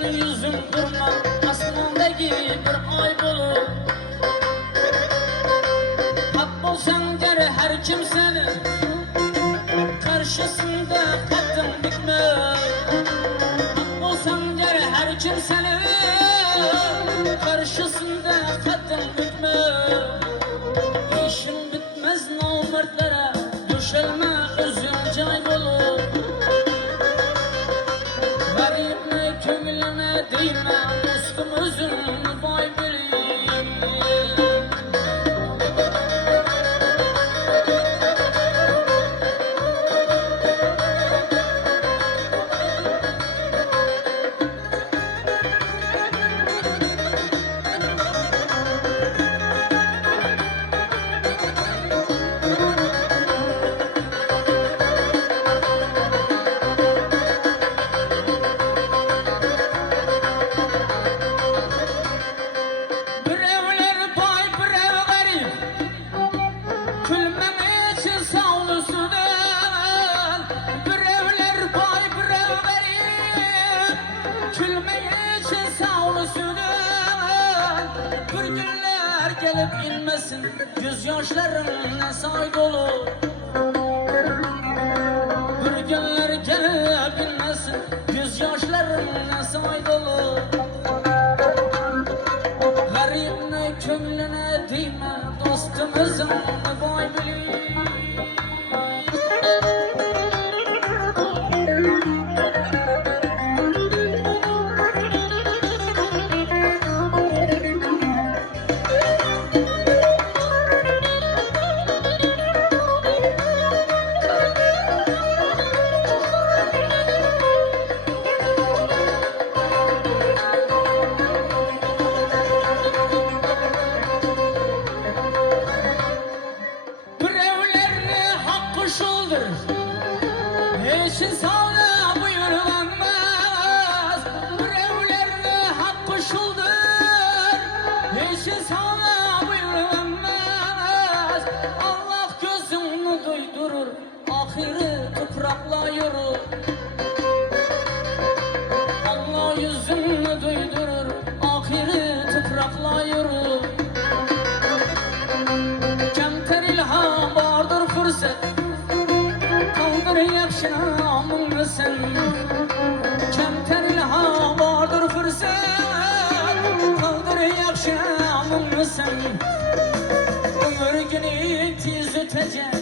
Yüzüm durma, asmandaki bir ay bulur. Hak bolsan der her kimsenin karşısında kadın bitmez. Hak bolsan der her kimsenin karşısında kadın bitmez. İşin bitmez namertlere, düşelme özün cay bulur. Garibine köngülüne değme, dostum özünü bay bileyim. Gelip inmesin, gözyaşlarım ne say dolu. Bir günler gelip inmesin, gözyaşlarım ne say dolu. Garibine köngüne değme, dostum özünü bay bileyim. Hiç insana buyurulanmaz, birevlerine hakkı şuldur. Hiç insana buyurulanmaz, Allah gözünü duydurur, ahiri toprakla yürür. Allah yüzünü duydurur, ahiri toprakla yürür. Kemter ilham vardır fırsat, yakşınamın sen. Kemter ilham vardır fırsat, kaldır yakşınamın sen. Ömür günü tiz ötecek,